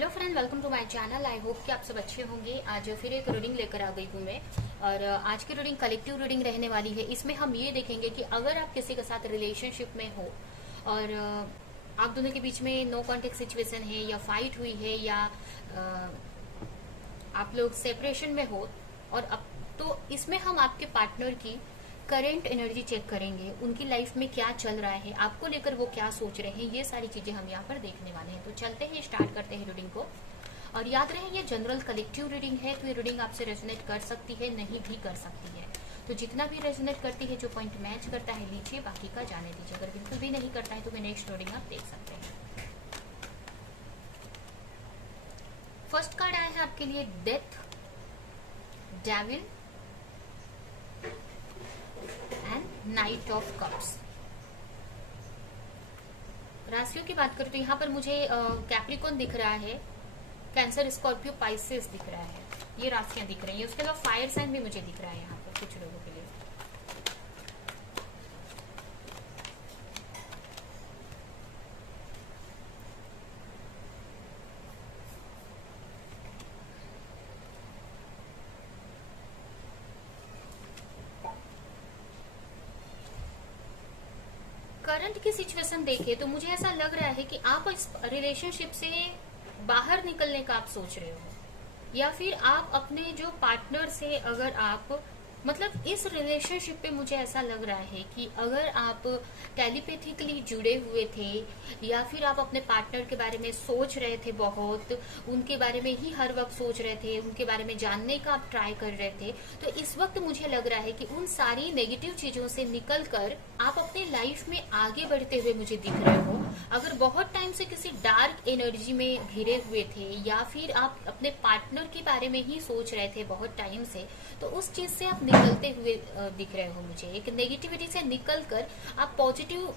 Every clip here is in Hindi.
Hello friend, welcome to my channel. I hope कि आप सब अच्छे होंगे। आज फिर एक रीडिंग लेकर आ गई हूँ मैं। और आज की रीडिंग कलेक्टिव रीडिंग रहने वाली है। इसमें हम ये देखेंगे कि अगर आप किसी के साथ रिलेशनशिप में हो और आप दोनों के बीच में नो कॉन्टेक्ट सिचुएशन है या फाइट हुई है या आप लोग सेपरेशन में हो, और अब तो इसमें हम आपके पार्टनर की करेंट एनर्जी चेक करेंगे, उनकी लाइफ में क्या चल रहा है, आपको लेकर वो क्या सोच रहे हैं, ये सारी चीजें हम यहाँ पर देखने वाले हैं। तो चलते हैं, स्टार्ट करते हैं रीडिंग को। और याद रहे ये जनरल कलेक्टिव रीडिंग है, तो ये रीडिंग आपसे रेजोनेट कर सकती है, नहीं भी कर सकती है। तो जितना भी रेजोनेट करती है, जो पॉइंट मैच करता है लीजिए, बाकी का जाने दीजिए। अगर बिल्कुल भी नहीं करता है तो मैं नेक्स्ट रीडिंग आप देख सकते हैं। फर्स्ट कार्ड आया है आपके लिए death, devil and night of cups. राशियों की बात करें तो यहाँ पर मुझे कैप्रिकॉन दिख रहा है, कैंसर, स्कॉर्पियो, पाइसेस दिख रहा है। ये राशियां दिख रही हैं। उसके अलावा फायर साइन भी मुझे दिख रहा है यहाँ पर कुछ लोगों के लिए। करंट की सिचुएशन देखे तो मुझे ऐसा लग रहा है कि आप इस रिलेशनशिप से बाहर निकलने का आप सोच रहे हो, या फिर आप अपने जो पार्टनर से अगर आप मतलब इस रिलेशनशिप पे मुझे ऐसा लग रहा है कि अगर आप टेलीपैथिकली जुड़े हुए थे या फिर आप अपने पार्टनर के बारे में सोच रहे थे, बहुत उनके बारे में ही हर वक्त सोच रहे थे, उनके बारे में जानने का आप ट्राई कर रहे थे, तो इस वक्त मुझे लग रहा है कि उन सारी नेगेटिव चीजों से निकल कर आप अपनी लाइफ में आगे बढ़ते हुए मुझे दिख रहे हो। अगर बहुत टाइम से किसी डार्क एनर्जी में घिरे हुए थे या फिर आप अपने पार्टनर के बारे में ही सोच रहे थे बहुत टाइम से, तो उस चीज से आप निकलते हुए दिख रहे हो मुझे। एक नेगेटिविटी से निकल कर आप पॉजिटिव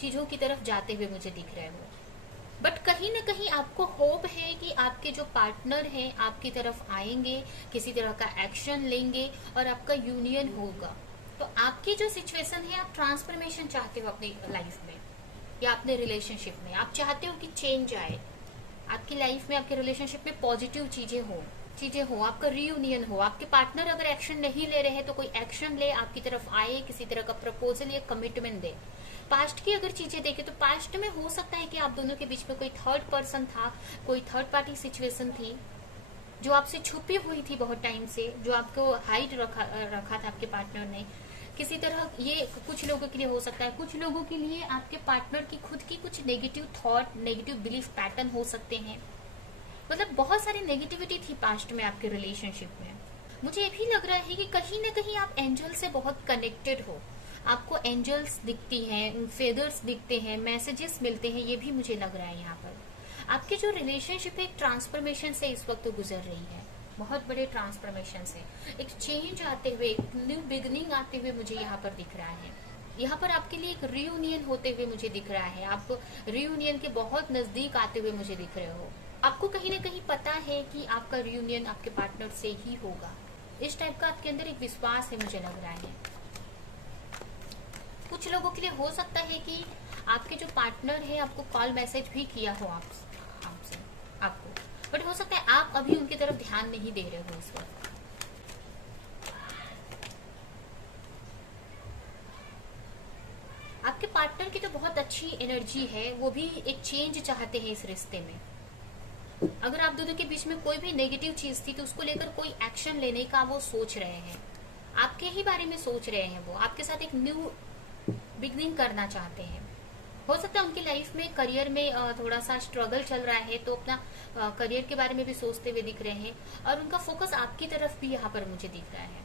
चीजों की तरफ जाते हुए मुझे दिख रहे हो। बट कहीं ना कहीं आपको होप है कि आपके जो पार्टनर हैं आपकी तरफ आएंगे, किसी तरह का एक्शन लेंगे और आपका यूनियन होगा। तो आपकी जो सिचुएशन है, आप ट्रांसफॉर्मेशन चाहते हो अपनी लाइफ में या अपने रिलेशनशिप में। आप चाहते हो कि चेंज आए आपकी लाइफ में, आपके रिलेशनशिप में पॉजिटिव चीजें हो, आपका रीयूनियन हो। आपके पार्टनर अगर एक्शन नहीं ले रहे हैं तो कोई एक्शन ले, आपकी तरफ आए, किसी तरह का प्रपोजल या कमिटमेंट दे। पास्ट की अगर चीजें देखें तो पास्ट में हो सकता है कि आप दोनों के बीच में कोई थर्ड पर्सन था, कोई थर्ड पार्टी सिचुएशन थी जो आपसे छुपी हुई थी बहुत टाइम से, जो आपको हाइड रखा था आपके पार्टनर ने किसी तरह। ये कुछ लोगों के लिए हो सकता है, कुछ लोगों के लिए आपके पार्टनर की खुद की कुछ negative thought, negative belief pattern हो सकते हैं। मतलब बहुत सारी नेगेटिविटी थी पास्ट में आपके रिलेशनशिप में। मुझे ये भी लग रहा है कि कहीं ना कहीं आप एंजल से बहुत कनेक्टेड हो, आपको एंजल्स दिखती हैं, फेदर्स दिखते हैं, मैसेजेस मिलते हैं, ये भी मुझे लग रहा है यहाँ पर। आपकी जो रिलेशनशिप है एक ट्रांसफॉर्मेशन से इस वक्त गुजर रही है, बहुत बड़े ट्रांसफॉर्मेशन से, एक चेंज आते हुए, एक न्यू बिगनिंग आते हुए मुझे यहाँ पर दिख रहा है। यहाँ पर आपके लिए एक रीयूनियन होते हुए मुझे दिख रहा है, आप रीयूनियन के बहुत नजदीक आते हुए मुझे दिख रहे हो। आपको कहीं ना कहीं पता है कि आपका रियूनियन आपके पार्टनर से ही होगा, इस टाइप का आपके अंदर एक विश्वास है मुझे लग रहा है। कुछ लोगों के लिए हो सकता है कि आपके जो पार्टनर है आपको कॉल मैसेज भी किया हो आपसे आपको, बट हो सकता है आप अभी उनकी तरफ ध्यान नहीं दे रहे हो इस वक्त। आपके पार्टनर की तो बहुत अच्छी एनर्जी है, वो भी एक चेंज चाहते हैं इस रिश्ते में। अगर आप दोनों के बीच में कोई भी नेगेटिव चीज थी तो उसको लेकर कोई एक्शन लेने का वो सोच रहे हैं, आपके ही बारे में सोच रहे हैं, वो आपके साथ एक न्यू बिगनिंग करना चाहते हैं। हो सकता है उनकी लाइफ में करियर में थोड़ा सा स्ट्रगल चल रहा है, तो अपना करियर के बारे में भी सोचते हुए दिख रहे हैं, और उनका फोकस आपकी तरफ भी यहाँ पर मुझे दिख रहा है।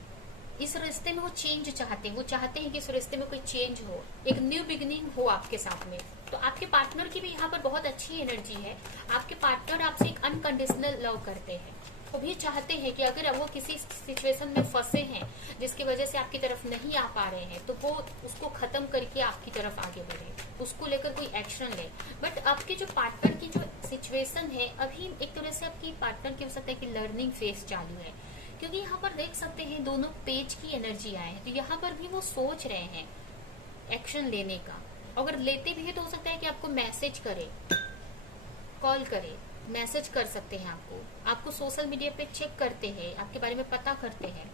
इस रिश्ते में वो चेंज चाहते हैं, वो चाहते हैं कि इस रिश्ते में कोई चेंज हो, एक न्यू बिगिनिंग हो आपके साथ में। तो आपके पार्टनर की भी यहाँ पर बहुत अच्छी एनर्जी है। आपके पार्टनर आपसे एक अनकंडीशनल लव करते हैं, वो भी चाहते हैं कि अगर वो किसी सिचुएशन में फंसे हैं जिसकी वजह से आपकी तरफ नहीं आ पा रहे हैं, तो वो उसको खत्म करके आपकी तरफ आगे बढ़े, उसको लेकर कोई एक्शन ले। बट आपके जो पार्टनर की जो सिचुएशन है, अभी एक तरह से आपकी पार्टनर की हो सकता है कि लर्निंग फेज चालू है, क्योंकि यहाँ पर देख सकते हैं दोनों पेज की एनर्जी आए हैं, तो यहाँ पर भी वो सोच रहे हैं एक्शन लेने का। अगर लेते भी है तो हो सकता है कि आपको मैसेज करे, कॉल करे, मैसेज कर सकते हैं, आपको सोशल मीडिया पे चेक करते हैं, आपके बारे में पता करते हैं,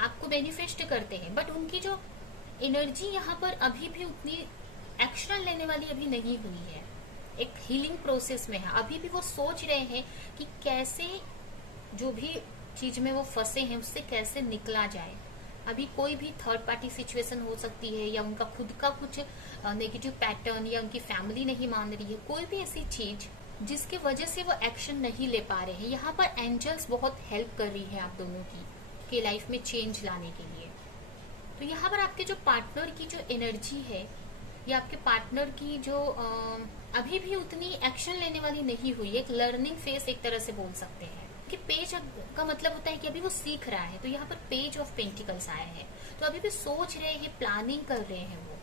आपको मैनिफेस्ट करते हैं, बट उनकी जो एनर्जी यहाँ पर अभी भी उतनी एक्शन लेने वाली अभी नहीं हुई है, एक हीलिंग प्रोसेस में है। अभी भी वो सोच रहे हैं कि कैसे जो भी चीज में वो फंसे हैं उससे कैसे निकला जाए। अभी कोई भी थर्ड पार्टी सिचुएशन हो सकती है, या उनका खुद का कुछ नेगेटिव पैटर्न, या उनकी फैमिली नहीं मान रही है, कोई भी ऐसी चीज जिसकी वजह से वो एक्शन नहीं ले पा रहे हैं। यहाँ पर एंजल्स बहुत हेल्प कर रही है आप दोनों की लाइफ में चेंज लाने के लिए। तो यहाँ पर आपके जो पार्टनर की जो एनर्जी है, या आपके पार्टनर की जो अभी भी उतनी एक्शन लेने वाली नहीं हुई, एक लर्निंग फेस एक तरह से बोल सकते हैं कि पेज का मतलब होता है कि अभी वो सीख रहा है। तो यहाँ पर पेज ऑफ पेंटिकल्स आया है, तो अभी भी सोच रहे हैं, प्लानिंग कर रहे हैं वो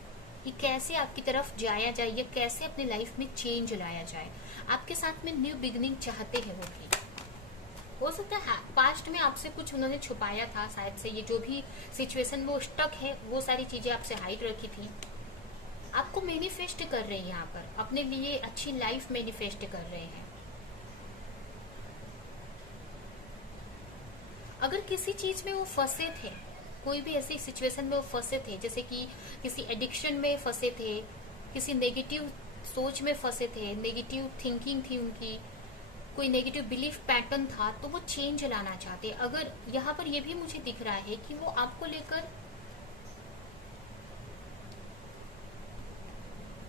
कि कैसे आपकी तरफ जाया जाए, या कैसे अपनी लाइफ में चेंज लाया जाए। आपके साथ में न्यू बिगिनिंग चाहते हैं वो भी। हो सकता है पास्ट में आपसे कुछ उन्होंने छुपाया था, शायद से ये जो भी सिचुएशन वो स्टक है, वो सारी चीजें आपसे हाइड रखी थी। आपको मैनिफेस्ट कर रहे हैं, यहाँ पर अपने लिए अच्छी लाइफ मैनिफेस्ट कर रहे हैं। अगर किसी चीज में वो फंसे थे, कोई भी ऐसी सिचुएशन में वो फंसे थे, जैसे कि किसी एडिक्शन में फंसे थे, किसी नेगेटिव सोच में फंसे थे, नेगेटिव थिंकिंग थी उनकी, कोई नेगेटिव बिलीफ पैटर्न था, तो वो चेंज लाना चाहते हैं। अगर यहाँ पर ये भी मुझे दिख रहा है कि वो आपको लेकर,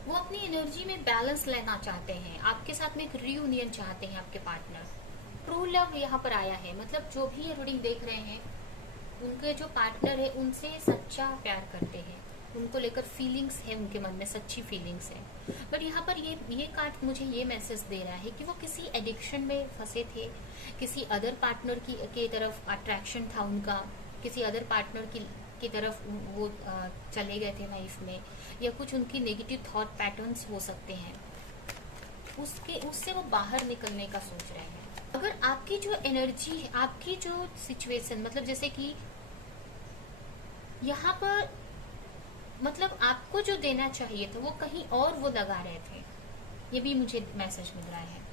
वो अपनी एनर्जी में बैलेंस लेना चाहते हैं, आपके साथ में एक रीयूनियन चाहते हैं आपके पार्टनर। ट्रू लव यहाँ पर आया है, मतलब जो भी ये रीडिंग देख रहे हैं, उनके जो पार्टनर है उनसे सच्चा प्यार करते हैं, उनको लेकर फीलिंग्स है, उनके मन में सच्ची फीलिंग्स है। बट यहाँ पर ये कार्ड मुझे ये मैसेज दे रहा है कि वो किसी एडिक्शन में फंसे थे, किसी अदर पार्टनर की तरफ अट्रैक्शन था उनका, किसी अदर पार्टनर की तरफ वो चले गए थे लाइफ में, या कुछ उनकी नेगेटिव थॉट पैटर्न्स हो सकते हैं, उससे वो बाहर निकलने का सोच रहे हैं। अगर आपकी जो एनर्जी है, आपकी जो सिचुएशन, मतलब जैसे कि यहाँ पर मतलब आपको जो देना चाहिए था वो कहीं और वो लगा रहे थे, ये भी मुझे मैसेज मिल रहा है।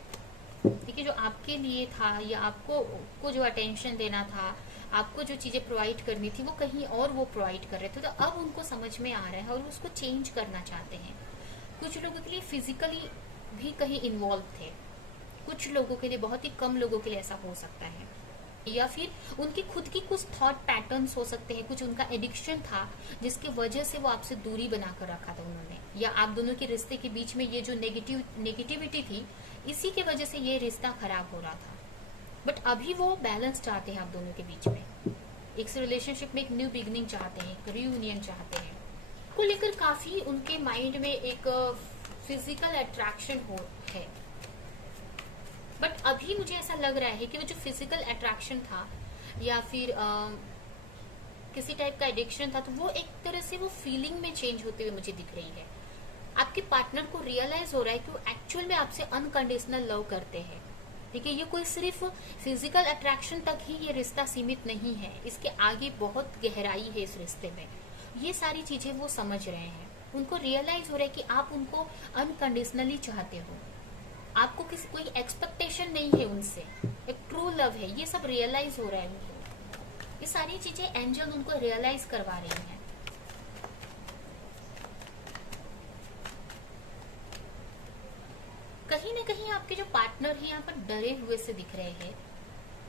देखिए, जो आपके लिए था, या आपको जो अटेंशन देना था, आपको जो चीजें प्रोवाइड करनी थी, वो कहीं और वो प्रोवाइड कर रहे थे। तो अब उनको समझ में आ रहा है और उसको चेंज करना चाहते हैं। कुछ लोगों के लिए फिजिकली भी कहीं इन्वॉल्व थे, कुछ लोगों के लिए, बहुत ही कम लोगों के लिए ऐसा हो सकता है, या फिर उनकी खुद की कुछ थॉट पैटर्न्स हो सकते हैं, कुछ उनका एडिक्शन था जिसकी वजह से वो आपसे दूरी बनाकर रखा था उन्होंने, या आप दोनों के रिश्ते के बीच में ये जो नेगेटिविटी थी, इसी के वजह से ये रिश्ता खराब हो रहा था। बट अभी वो बैलेंस चाहते हैं आप दोनों के बीच में, एक रिलेशनशिप में एक न्यू बिगनिंग चाहते हैं, एक रीयूनियन चाहते हैं। को लेकर काफी उनके माइंड में एक फिजिकल अट्रैक्शन है। बट अभी मुझे ऐसा लग रहा है कि वो जो फिजिकल अट्रैक्शन था, या फिर किसी टाइप का एडिक्शन था, तो वो एक तरह से वो फीलिंग में चेंज होते हुए मुझे दिख रही है। आपके पार्टनर को रियलाइज हो रहा है कि वो एक्चुअल में आपसे अनकंडीशनल लव करते हैं। ठीक है, ये कोई सिर्फ फिजिकल अट्रैक्शन तक ही ये रिश्ता सीमित नहीं है, इसके आगे बहुत गहराई है इस रिश्ते में। ये सारी चीजें वो समझ रहे हैं, उनको रियलाइज हो रहा है कि आप उनको अनकंडीशनली चाहते हो, आपको कोई एक्सपेक्टेशन नहीं है उनसे, एक ट्रू लव है, ये सब रियलाइज हो रहा है उनको। ये सारी चीजें एंजल उनको रियलाइज करवा रही हैं। कहीं ना कहीं आपके जो पार्टनर है यहाँ पर डरे हुए से दिख रहे हैं,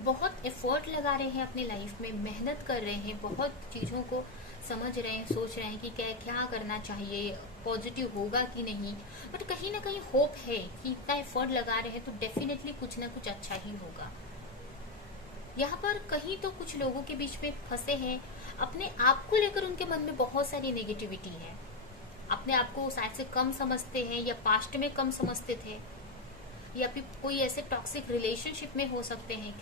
बहुत एफर्ट लगा रहे हैं अपनी लाइफ में, मेहनत कर रहे हैं, बहुत चीजों को समझ रहे हैं, सोच रहे हैं कि क्या करना चाहिए, पॉजिटिव होगा कि नहीं। बट कहीं ना कहीं होप है कि इतना एफर्ट लगा रहे हैं तो डेफिनेटली कुछ ना कुछ अच्छा ही होगा। यहाँ पर कहीं तो कुछ लोगों के बीच में फंसे हैं, अपने आप को लेकर उनके मन में बहुत सारी नेगेटिविटी है, अपने आप को शायद से कम समझते हैं, या पास्ट में कम समझते थे, या फिर कोई ऐसे टॉक्सिक रिलेशनशिप में हो सकते हैं।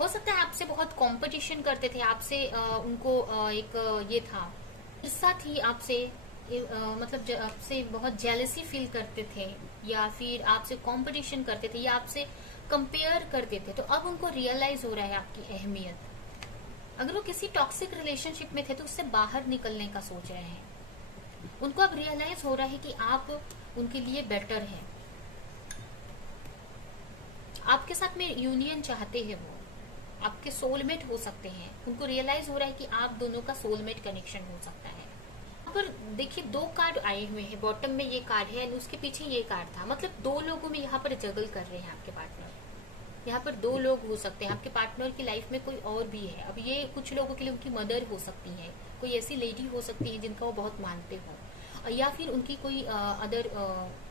हो सकता है आपसे बहुत कंपटीशन करते थे, आपसे उनको एक ये था, ईर्ष्या थी आपसे, मतलब आपसे बहुत जेलसी फील करते थे, या फिर आपसे कंपटीशन करते थे, या आपसे कंपेयर करते थे। तो अब उनको रियलाइज हो रहा है आपकी अहमियत। अगर वो किसी टॉक्सिक रिलेशनशिप में थे तो उससे बाहर निकलने का सोच रहे हैं। उनको अब रियलाइज हो रहा है कि आप उनके लिए बेटर हैं, आपके साथ में यूनियन चाहते हैं, वो आपके सोलमेट हो सकते हैं। उनको रियलाइज हो रहा है कि आप दोनों का सोलमेट कनेक्शन हो सकता है। यहाँ पर देखिए 2 कार्ड आए हुए हैं, बॉटम में ये कार्ड है और उसके पीछे ये कार्ड था, मतलब 2 लोगों में यहाँ पर जगल कर रहे हैं आपके पार्टनर। यहाँ पर 2 लोग हो सकते हैं, आपके पार्टनर की लाइफ में कोई और भी है। अब ये कुछ लोगों के लिए उनकी मदर हो सकती है, कोई ऐसी लेडी हो सकती है जिनका वो बहुत मानते हो, या फिर उनकी कोई अदर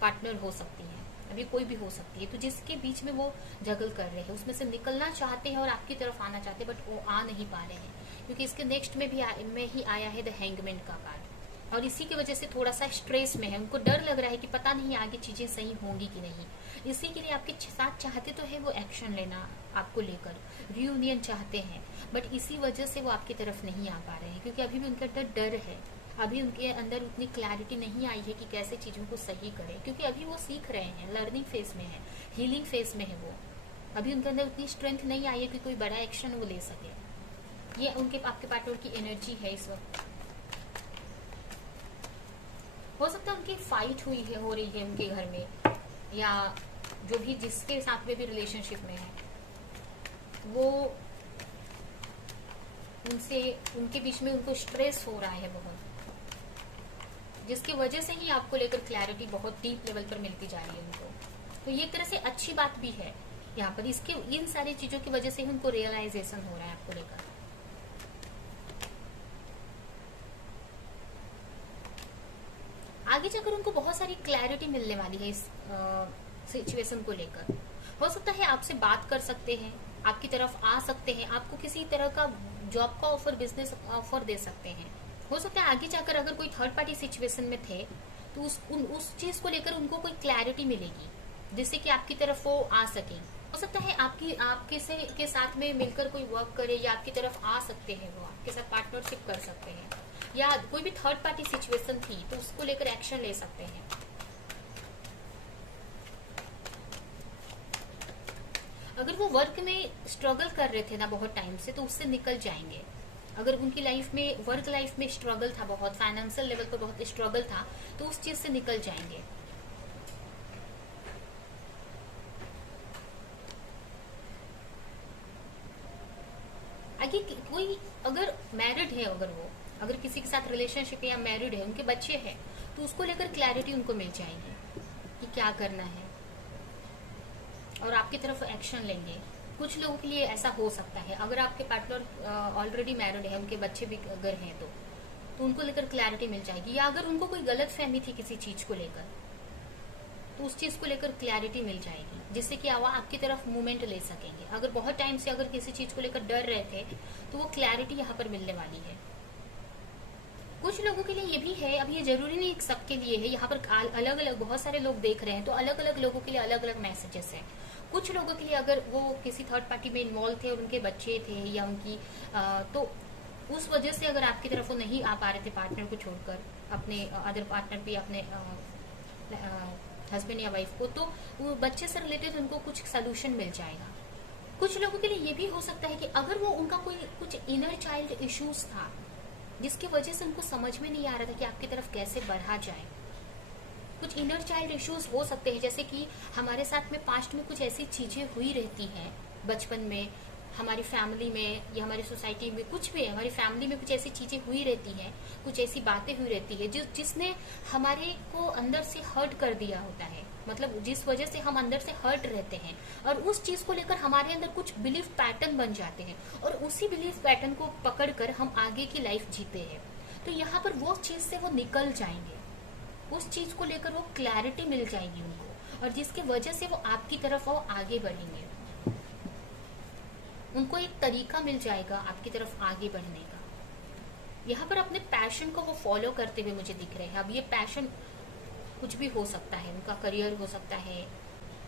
पार्टनर हो सकती है, अभी कोई भी हो सकती है। तो जिसके बीच में वो जगल कर रहे हैं, उसमें से निकलना चाहते हैं और आपकी तरफ आना चाहते हैं, बट वो आ नहीं पा रहे हैं, क्योंकि इसके नेक्स्ट में ही आया है द हैंगमैन का कार्ड। और इसी की वजह से थोड़ा सा स्ट्रेस में है, उनको डर लग रहा है कि पता नहीं आगे चीजें सही होंगी कि नहीं। इसी के लिए आपके साथ चाहते तो है वो एक्शन लेना, आपको लेकर रियूनियन चाहते हैं, बट इसी वजह से वो आपकी तरफ नहीं आ पा रहे हैं, क्योंकि अभी भी उनके अंदर डर है, अभी उनके अंदर उतनी क्लैरिटी नहीं आई है कि कैसे चीजों को सही करें, क्योंकि अभी वो सीख रहे हैं, लर्निंग फेज में है, हीलिंग फेज में है वो। अभी उनके अंदर उतनी स्ट्रेंथ नहीं आई है कि कोई बड़ा एक्शन वो ले सके। ये उनके आपके पार्टनर की एनर्जी है इस वक्त। हो सकता है उनकी फाइट हो रही है उनके घर में, या जो भी जिसके साथ में भी रिलेशनशिप में है, वो उनसे उनके बीच में उनको स्ट्रेस हो रहा है बहुत, जिसकी वजह से ही आपको लेकर क्लैरिटी बहुत डीप लेवल पर मिलती जा रही है उनको। तो ये एक तरह से अच्छी बात भी है यहाँ पर, इसके इन सारी चीजों की वजह से ही उनको रियलाइजेशन हो रहा है आपको लेकर। आगे जाकर उनको बहुत सारी क्लैरिटी मिलने वाली है इस सिचुएशन को लेकर। हो सकता है आपसे बात कर सकते हैं, आपकी तरफ आ सकते हैं, आपको किसी तरह का जॉब का ऑफर, बिजनेस ऑफर दे सकते हैं। हो सकता है आगे जाकर अगर कोई थर्ड पार्टी सिचुएशन में थे तो उस चीज को लेकर उनको कोई क्लैरिटी मिलेगी, जिससे कि आपकी तरफ वो आ सके। हो सकता है आपके के साथ में मिलकर कोई वर्क करे, या आपकी तरफ आ सकते हैं, वो आपके साथ पार्टनरशिप कर सकते हैं, या कोई भी थर्ड पार्टी सिचुएशन थी तो उसको लेकर एक्शन ले सकते हैं। अगर वो वर्क में स्ट्रगल कर रहे थे ना बहुत टाइम से, तो उससे निकल जाएंगे। अगर उनकी लाइफ में, वर्क लाइफ में स्ट्रगल था, बहुत फाइनेंशियल लेवल पर बहुत स्ट्रगल था, तो उस चीज से निकल जाएंगे। आगे कोई अगर मैरिड है, अगर किसी के साथ रिलेशनशिप या मैरिड है, उनके बच्चे हैं, तो उसको लेकर क्लैरिटी उनको मिल जाएगी कि क्या करना है, और आपकी तरफ एक्शन लेंगे। कुछ लोगों के लिए ऐसा हो सकता है, अगर आपके पार्टनर ऑलरेडी मैरिड है, उनके बच्चे भी अगर हैं तो उनको लेकर क्लैरिटी मिल जाएगी। या अगर उनको कोई गलत फहमी थी किसी चीज को लेकर, तो उस चीज को लेकर क्लैरिटी मिल जाएगी, जिससे कि वो आपकी तरफ मूवमेंट ले सकेंगे। अगर बहुत टाइम से अगर किसी चीज को लेकर डर रहे थे, तो वो क्लैरिटी यहाँ पर मिलने वाली है। कुछ लोगों के लिए ये भी है, अब ये जरूरी नहीं सबके लिए है, यहाँ पर अलग अलग बहुत सारे लोग देख रहे हैं, तो अलग अलग लोगों के लिए अलग अलग मैसेजेस हैं। कुछ लोगों के लिए अगर वो किसी थर्ड पार्टी में इन्वॉल्व थे और उनके बच्चे थे, या उनकी तो उस वजह से अगर आपकी तरफ वो नहीं आ पा रहे थे पार्टनर को छोड़कर, अपने अदर पार्टनर भी, अपने हस्बैंड या वाइफ को, तो वो बच्चे से रिलेटेड उनको कुछ सोल्यूशन मिल जाएगा। कुछ लोगों के लिए ये भी हो सकता है कि अगर वो उनका कोई कुछ इनर चाइल्ड इश्यूज था, जिसकी वजह से उनको समझ में नहीं आ रहा था कि आपकी तरफ कैसे बढ़ा जाए। कुछ इनर चाइल्ड इश्यूज हो सकते हैं, जैसे कि हमारे साथ में पास्ट में कुछ ऐसी चीजें हुई रहती हैं, बचपन में हमारी फैमिली में या हमारी सोसाइटी में, कुछ भी है, हमारी फैमिली में कुछ ऐसी चीजें हुई रहती हैं, कुछ ऐसी बातें हुई रहती है जिसने हमारे को अंदर से हर्ट कर दिया होता है, मतलब जिस वजह से हम अंदर से हर्ट रहते हैं, और उस चीज को लेकर हमारे अंदर कुछ बिलीफ पैटर्न बन जाते हैं, और उसी बिलीफ पैटर्न को पकड़कर हम आगे की लाइफ जीते हैं। तो यहाँ पर वो चीज से वो निकल जाएंगे, उस चीज को लेकर वो क्लैरिटी मिल जाएगी उनको, और जिसकी वजह से वो आपकी तरफ वो आगे बढ़ेंगे। उनको एक तरीका मिल जाएगा आपकी तरफ आगे बढ़ने का। यहाँ पर अपने पैशन को वो फॉलो करते हुए मुझे दिख रहे हैं। अब ये पैशन कुछ भी हो सकता है, उनका करियर हो सकता है।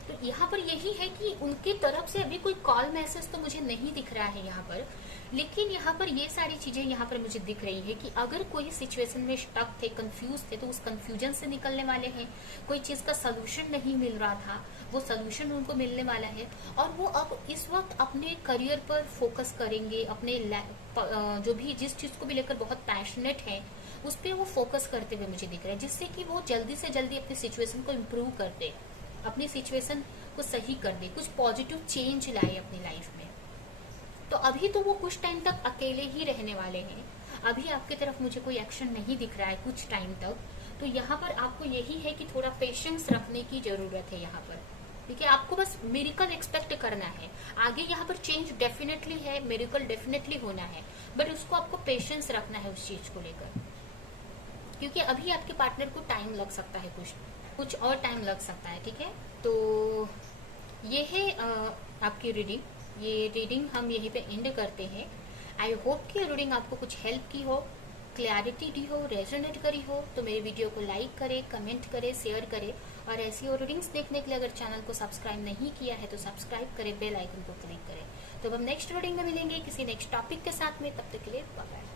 तो यहाँ पर यही है कि उनकी तरफ से अभी कोई कॉल मैसेज तो मुझे नहीं दिख रहा है यहाँ पर, लेकिन यहाँ पर ये सारी चीजें यहाँ पर मुझे दिख रही है कि अगर कोई सिचुएशन में स्टक थे, कंफ्यूज थे, तो उस कंफ्यूजन से निकलने वाले हैं। कोई चीज का सोल्यूशन नहीं मिल रहा था, वो सोल्यूशन उनको मिलने वाला है, और वो अब इस वक्त अपने करियर पर फोकस करेंगे, अपने जो भी जिस चीज को भी लेकर बहुत पैशनेट है उस पर वो फोकस करते हुए मुझे दिख रहा है, जिससे कि वो जल्दी से जल्दी अपनी सिचुएशन को इम्प्रूव करते। अपनी सिचुएशन को सही कर दे, कुछ पॉजिटिव चेंज लाए अपनी लाइफ में। तो अभी तो वो कुछ टाइम तक अकेले ही रहने वाले हैं, अभी आपकी तरफ मुझे कोई एक्शन नहीं दिख रहा है कुछ टाइम तक। तो यहाँ पर आपको यही है कि थोड़ा पेशेंस रखने की जरूरत है यहाँ पर, ठीक है। आपको बस मिरेकल एक्सपेक्ट करना है, आगे यहाँ पर चेंज डेफिनेटली है, मिरेकल डेफिनेटली होना है, बट उसको आपको पेशेंस रखना है उस चीज को लेकर, क्योंकि अभी आपके पार्टनर को टाइम लग सकता है, कुछ और टाइम लग सकता है, ठीक है। तो ये है आपकी रीडिंग। ये रीडिंग हम यहीं पे एंड करते हैं। आई होप कि रीडिंग आपको कुछ हेल्प की हो, क्लैरिटी दी हो, रेजोनेट करी हो। तो मेरे वीडियो को लाइक करें, कमेंट करें, शेयर करें, और ऐसी और रीडिंग्स देखने के लिए अगर चैनल को सब्सक्राइब नहीं किया है तो सब्सक्राइब करें, बेल आइकन को क्लिक करें। तो अब हम नेक्स्ट रीडिंग में मिलेंगे किसी नेक्स्ट टॉपिक के साथ में, तब तक के लिए बाय बाय।